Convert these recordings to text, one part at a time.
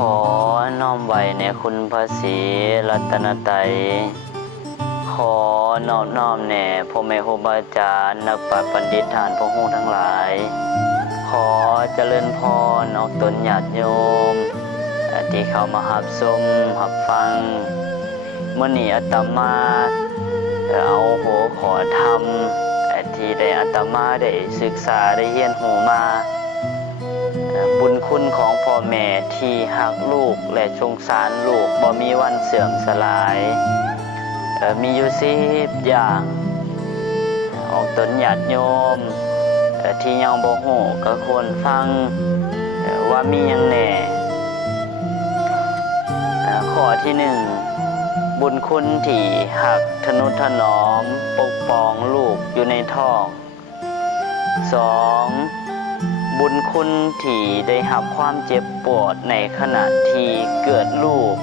อน้อมไว้ในคุณพระศรีรัตนตรัยขอนอบน้อมแน่พ่อแม่ครูบาอาจารย์นักปราชญ์บัณฑิตท่านผู้รู้ทั้งหลายขอเจริญพรออกตนญาติโยมที่เข้ามารับชมรับฟังมื้อนี้อาตมาเอาหัวขอธรรมที่ได้อาตมาได้ศึกษาได้เรียนรู้มาบุญคุณของพ่อแม่ที่รักลูกและสงสารลูกบ่มีวันเสื่อมสลายมีอยู่10อย่างออกตนญาติโยมที่ยังบ่ฮู้ก็ควรฟังว่ามีหยังแหน่ข้อที่1บุญคุณที่หักทนุถนอมปกป้องลูกอยู่ในท้อง2บุญคุณที่ได้รับความเจ็บปวดในขณะที่เกิดลูก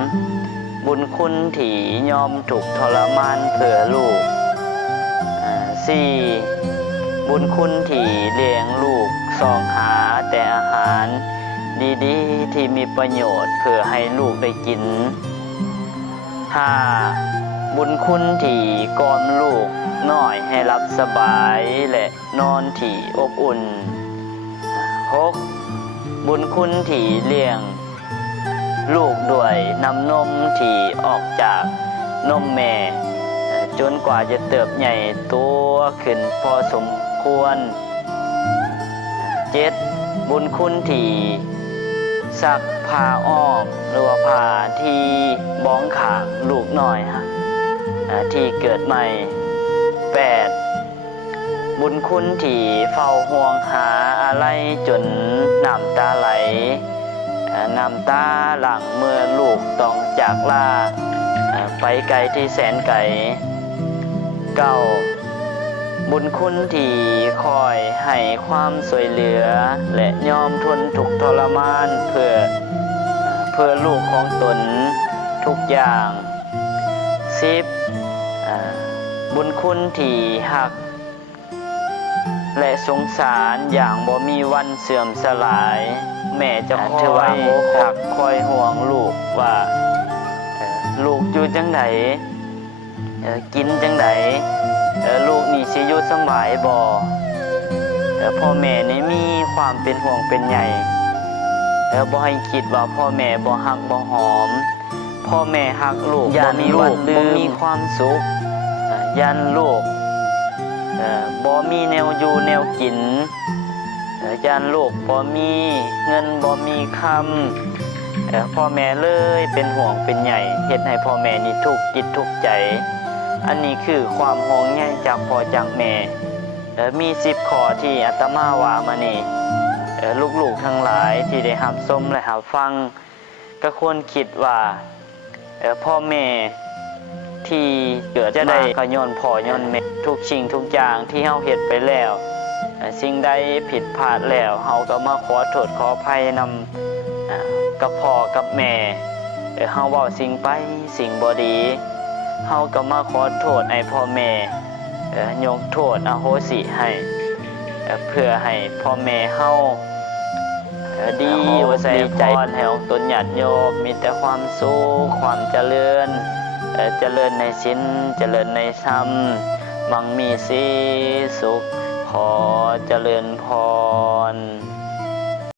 3บุญคุณที่ยอมถูกทรมานเพื่อลูก4บุญคุณที่เลี้ยงลูกส่องหาแต่อาหารดีๆที่มีประโยชน์เพื่อให้ลูกได้กิน5บุญคุณที่กอมลูกน้อยให้รับสบายและนอนที่อบอุ่น6บุญคุณที่เลี้ยงลูกด้วยน้ำนมที่ออกจากนมแม่จนกว่าจะเติบใหญ่ตัวขึ้นพอสมควร7บุญคุณที่ซักผ้าอ้อมหรือว่าผ้าที่บ้องขางลูกน้อยที่เกิดใหม่8บุญคุณที่เฝ้าห่วงหาอะไรจนน้ำตาไหลน้ำตาหลั่งเมื่อลูกต้องจากลาไปไกลที่แสนไกล9บุญคุณที่คอยให้ความช่วยเหลือและยอมทนทุกข์ทรมานเพื่อลูกของตนทุกอย่าง10บุญคุณที่หักและสงสารอย่างบ่มีวันเสื่อมสลายแม่จะคอยหักคอยห่วงลูกว่าลูกอยู่จังไดกินจังไดลูกนี่สิอยู่สบายบ่พ่อแม่นี่มีความเป็นห่วงเป็นใยบ่ให้คิดว่าพ่อแม่บ่ฮักบ่หอมพ่อแม่ฮักลูกบ่มีวันลืมบ่มีความสุขยันลูกบ่มีแนวอยู่แนวกินยันลูกบ่มีเงินบ่มีคำพ่อแม่เลยเป็นห่วงเป็นใยเฮ็ดให้พ่อแม่นี่ทุกข์จิตทุกข์ใจอันนี้คือความห่วงใยจากพ่อจากแม่มี10ข้อที่อาตมาว่ามานี่ลูกๆทั้งหลายที่ได้รับชมและรับฟังก็ควรคิดว่าพ่อแม่ที่เกิดจะได้ก็ย้อนพ่อย้อนแม่ทุกสิ่งทุกอย่างที่เฮาเฮ็ดไปแล้วสิ่งใดผิดพลาดแล้วเฮาก็มาขอโทษขออภัยนำกับพ่อกับแม่เฮาเว้าสิ่งไปสิ่งบ่ดีเฮาก็มาขอโทษให้พ่อแม่ยกโทษอโหสิให้เพื่อให้พ่อแม่เฮาดีว่าใส่ใจให้ออกตนญาติโยมมีแต่ความสุขความเจริญในศีลเจริญในธรรมมั่งมีสีสุขขอเจริญพร